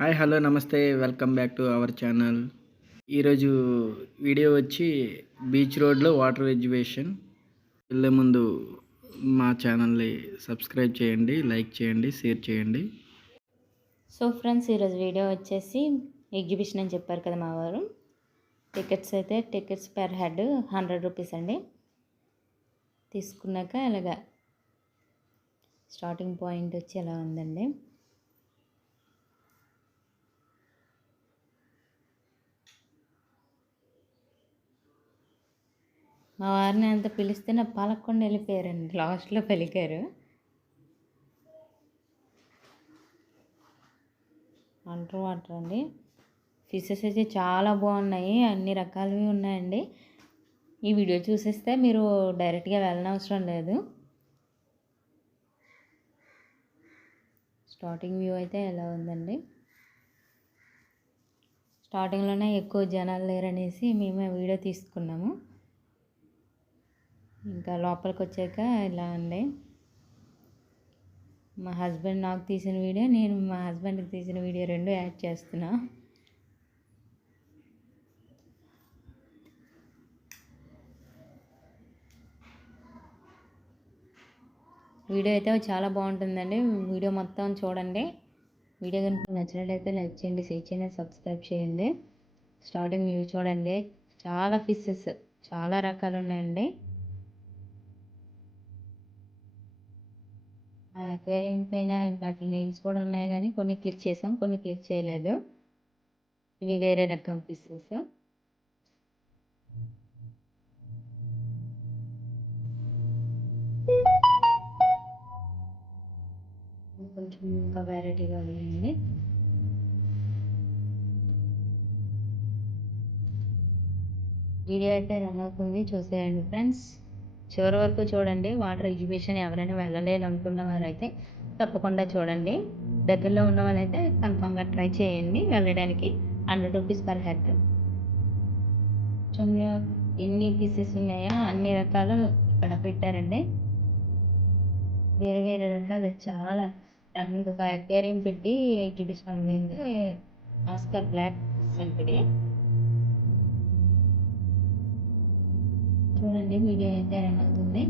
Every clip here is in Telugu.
హాయ్ హలో నమస్తే welcome back to our channel. ఈరోజు వీడియో వచ్చి బీచ్ రోడ్లో వాటర్ ఎగ్జిబిషన్. వెళ్ళే ముందు మా ఛానల్ని సబ్స్క్రైబ్ చేయండి, లైక్ చేయండి, షేర్ చేయండి. సో ఫ్రెండ్స్, ఈరోజు వీడియో వచ్చేసి ఎగ్జిబిషన్ అని చెప్పారు కదా మా వారు. టికెట్స్ పర్ హెడ్ 100 రూపీస్ అండి. తీసుకున్నాక ఇలాగా స్టార్టింగ్ పాయింట్ వచ్చి ఎలా ఉందండి. మా వారిని అంత పిలిస్తే నా పలక్కుండా వెళ్ళిపోయారండి, లాస్ట్లో పలికారు. అండర్ వాటర్ అండి. ఫిషెస్ అయితే చాలా బాగున్నాయి, అన్ని రకాలవి ఉన్నాయండి. ఈ వీడియో చూసేస్తే మీరు డైరెక్ట్గా వెళ్ళనవసరం లేదు. స్టార్టింగ్ వ్యూ అయితే ఎలా ఉందండి. స్టార్టింగ్లోనే ఎక్కువ జనాలు లేరనేసి మేమే వీడియో తీసుకున్నాము. ఇంకా లోపలికి వచ్చాక ఇలా ఉంది. మా హస్బెండ్ నాకు తీసిన వీడియో, నేను మా హస్బెండ్కి తీసిన వీడియో రెండు యాడ్ చేస్తున్నా. వీడియో అయితే చాలా బాగుంటుందండి. వీడియో మొత్తం చూడండి. వీడియో కనుక నచ్చినట్లయితే లైక్ చేయండి, షేర్ చేయండి, సబ్స్క్రైబ్ చేయండి. స్టార్టింగ్ వ్యూ చూడండి. చాలా ఫిషెస్, చాలా రకాలు ఉన్నాయండి. అక్వేరియం పైన వాటి నేమ్స్ కూడా ఉన్నాయి, కానీ కొన్ని క్లిక్ చేసాం, కొన్ని క్లిక్ చేయలేదు. ఇవి వేరే రకం ఫిషెస్. కొంచెం ఇంకా వెరైటీగా ఉన్నాయండి. వీడియో అయితే రన్ అవుతుంది, చూసేయండి ఫ్రెండ్స్. చివరి వరకు చూడండి. వాటర్ ఎగ్జిబిషన్ ఎవరైనా వెళ్ళలేదు అనుకున్న వారైతే తప్పకుండా చూడండి. దగ్గరలో ఉన్న వాళ్ళైతే కన్ఫామ్గా ట్రై చేయండి వెళ్ళడానికి. 100 రూపీస్ పర్ హెడ్. ఎన్ని పీసెస్ ఉన్నాయో అన్ని రకాలు ఇక్కడ పెట్టారండి. వేరే వేరే రకాలు చాలా ఒక అక్వేరియం పెట్టి ఎగ్జిబిషన్ ఉంది. ఆస్కర్ బ్లాక్ సెంపరీ. చూడండి, వీడియో అయితే రన్ అవుతుంది.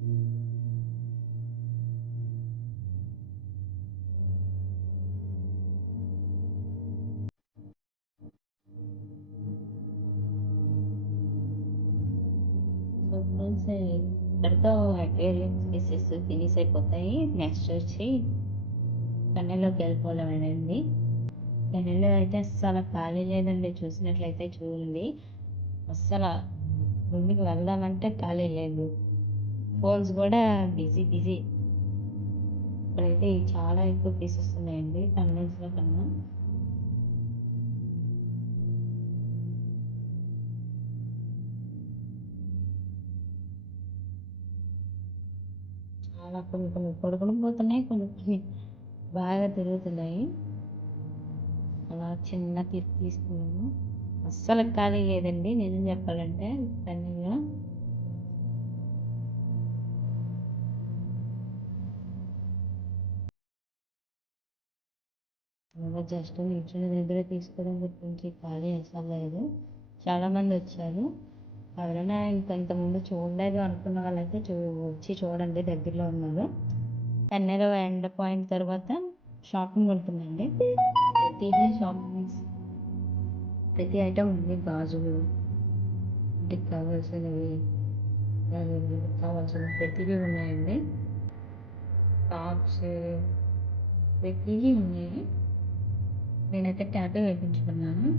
సో ఫ్రెండ్స్ ఇక్కడితో అక్వేరియం స్పీసెస్ ఫినిష్ అయిపోతాయి. నెక్స్ట్ వచ్చి టన్నెల్లోకి వెళ్ళిపోవడమేనండి. టన్నెల్లో అయితే అస్సలు ఖాళీ లేదండి. చూసినట్లయితే చూడండి, అస్సలు ముందుకు వెళ్దామంటే ఖాళీ లేదు. ఫోన్స్ కూడా బిజీ బిజీ. ఇప్పుడైతే చాలా ఎక్కువ పీసెస్ ఉన్నాయండి టన్నెల్స్లో కన్నా. చాలా కొన్ని కొన్ని పడుకుని పోతున్నాయి, కొన్ని కొన్ని బాగా తిరుగుతున్నాయి. అలా చిన్న క్లిప్ తీసుకున్నాము. అస్సలు ఖాళీ లేదండి నిజం చెప్పాలంటే టన్నెల్లో. అలా జస్ట్ నిల్చుని దగ్గర తీసుకోవడం గురించి ఖాళీ అసలు లేదు. చాలామంది వచ్చారు. ఎవరైనా ఇంకా ఇంతకుముందు చూడలేదు అనుకున్న వాళ్ళైతే వచ్చి చూడండి, దగ్గరలో ఉన్నారు. కన్నెర ఎండ్ పాయింట్ తర్వాత షాపింగ్ ఉంటుందండి. ప్రతిదీ షాపింగ్, ప్రతి ఐటమ్ ఉంది. గాజులు, ఇంటికి కావాల్సినవి, కావాల్సిన ప్రతిదీ ఉన్నాయండి. టాప్స్ ప్రతిదీ ఉన్నాయి. నేనైతే ట్యాటూ వేయించుకున్నాను.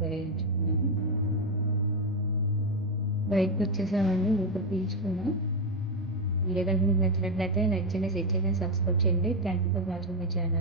వేయించుకున్నాను. బయటకు వచ్చేసామండి, ఊపిరి పీల్చుకున్నాం. వీడియో కనుక మీకు నచ్చినట్లయితే లైక్ చేయండి, షేర్ చేయండి, సబ్స్క్రైబ్ చేయండి. Thank you for watching my channel.